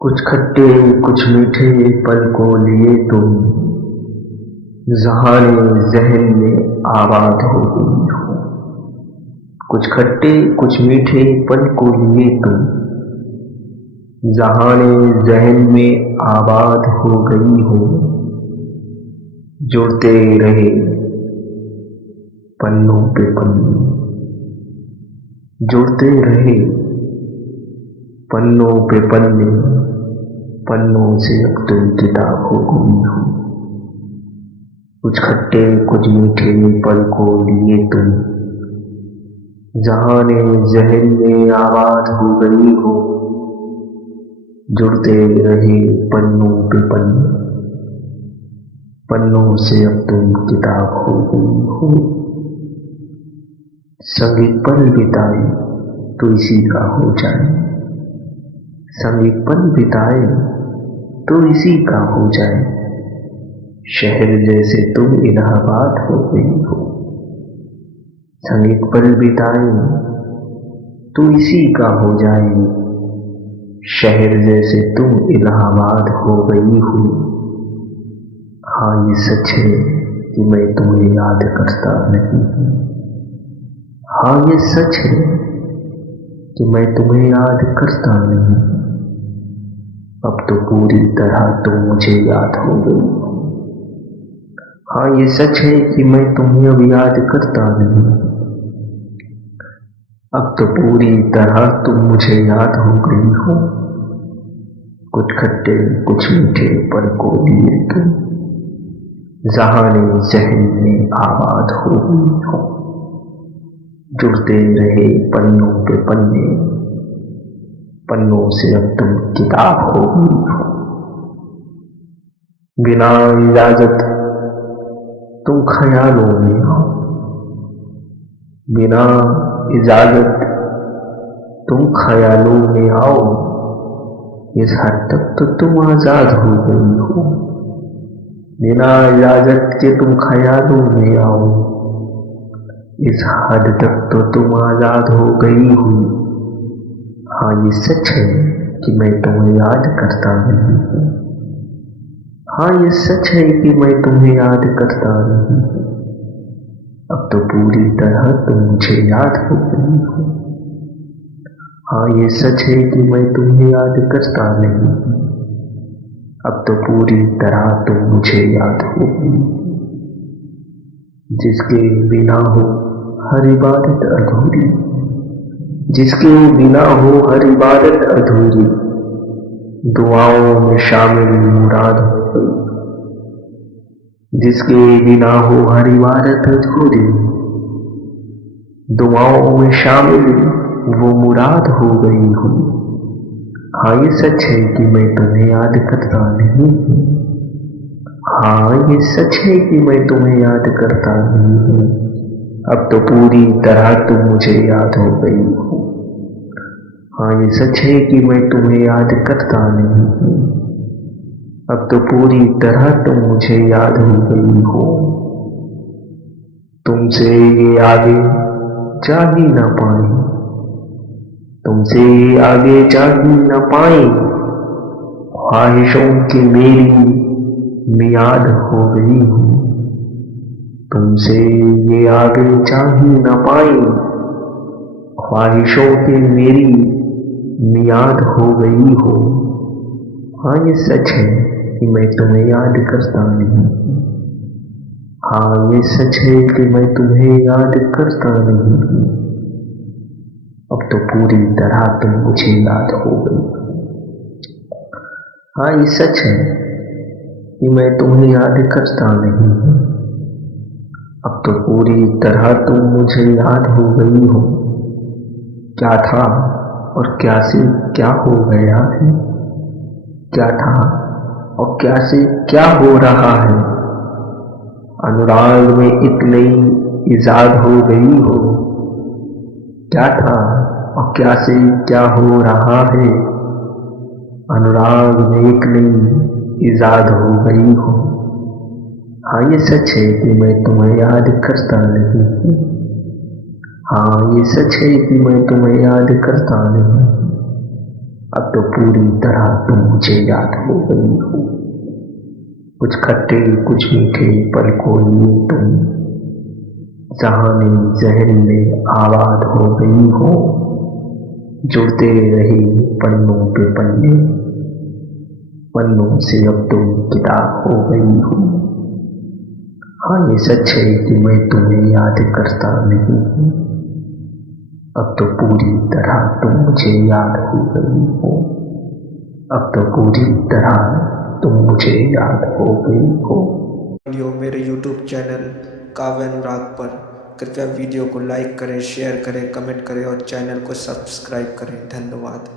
कुछ खट्टे कुछ मीठे पल को लिए तुम ज़हाने ज़हन में आबाद हो गई हो। कुछ खट्टे कुछ मीठे पल को लिए तुम ज़हाने ज़हन में आबाद हो गई हो। जुड़ते रहे पन्नों पे पन्ने, जुड़ते रहे पन्नों पे पन्ने, पन्नों से अब तुम किताब हो गई हो। कुछ खट्टे कुछ मीठे पल को लिए तुम ज़हाने ज़हन में आबाद हो गई हो। जुड़ते रहे पन्नों पे पन्ने, पन्नों से अब तुम किताब हो गई हो। संग एक पल बिताए तो इसी का हो जाए, संग एक पल बिताए तो इसी का हो जाए। शहर जैसे तुम इलाहाबाद हो गई हो। संग एक पल बिताए तो इसी का हो जाए। शहर जैसे तुम इलाहाबाद हो गई हो। हाँ ये सच है कि मैं तुम्हें याद करता नहीं हूँ। हाँ ये सच है कि मैं तुम्हें याद करता नहीं। अब तो पूरी तरह तुम मुझे याद हो गई हो। हाँ ये सच है कि मैं तुम्हें अब याद करता नहीं। अब तो पूरी तरह तुम मुझे याद हो गई हो। कुछ खट्टे कुछ मीठे पल को लिए तुम ज़हाने ज़हन में आबाद हो गई हो। जुड़ते रहे पन्नों पे पन्ने, पन्नों से अब तुम किताब हो गई हो। बिना इजाजत तुम ख्यालों में हो। बिना इजाजत तुम ख्यालों में आओ। इस हद तक तो तुम आजाद हो गई हो। बिना इजाजत के तुम ख्यालों में आओ। इस हद तक तो तुम आजाद हो गई हो। हाँ ये सच है कि मैं तुम्हें याद करता नहीं हूँ। हाँ ये सच है कि मैं तुम्हें याद करता नहीं हूँ। अब तो पूरी तरह तुम मुझे याद हो गई हो। हाँ ये सच है कि मैं तुम्हें याद करता नहीं हूँ। अब तो पूरी तरह तुम मुझे याद हो गई। जिसके बिना हो हर इबादत अधूरी, जिसके बिना हो हर इबादत अधूरी। दुआओं में शामिल मुराद हो गई। जिसके बिना हो हर इबादत अधूरी। दुआओं में शामिल वो मुराद हो गई हो। हाँ ये सच है कि मैं तुम्हें याद करता नहीं हूँ। हाँ ये सच है कि मैं तुम्हें याद करता नहीं हूँ। अब तो पूरी तरह तुम मुझे याद हो गई हो। हाँ ये सच है कि मैं तुम्हें याद करता नहीं हूँ। अब तो पूरी तरह तुम मुझे याद हो गई हो। तुमसे ये आगे जा ही न पाए, तुमसे ये आगे जा ही न पाए। ख्वाहिशों की मेरी मियाद हो गई हो। तुमसे ये आगे जा ही न पाए। ख्वाहिशों की मेरी मियाद हो गई हो। हाँ ये सच है कि मैं तुम्हें याद करता नहीं। हाँ ये सच है कि मैं तुम्हें याद करता नहीं। अब तो पूरी तरह तुम मुझे याद हो गई। हाँ ये सच है कि मैं तुम्हें याद करता नहीं हूँ। अब तो पूरी तरह तुम मुझे याद हो गई हो। क्या था और क्या से क्या हो गया है। क्या था और क्या से क्या हो रहा है। अनुराग में एक नई इजाद हो गई हो। क्या था और क्या से क्या हो रहा है। अनुराग में एक नई इजाद हो गई हो। हाँ ये सच है कि मैं तुम्हें याद करता नहीं हूँ। हाँ ये सच है कि मैं तुम्हें याद करता नहीं हूँ। अब तो पूरी तरह तुम मुझे याद हो गई हो। कुछ खट्टे कुछ मीठे पल को लिए तुम जहानी जहन में आबाद हो गई हो। जुड़ते रहे पन्नों पे पन्ने, पन्नों से अब तुम किताब हो गई हो। हाँ ये सच है कि मैं तुम्हें याद करता नहीं हूँ, अब तो पूरी तरह तुम मुझे याद हो गई हो। अब तो पूरी तरह तुम मुझे याद हो गई हो। वीडियो मेरे YouTube चैनल काव्य अनुराग पर। कृपया वीडियो को लाइक करें, शेयर करें, कमेंट करें और चैनल को सब्सक्राइब करें। धन्यवाद।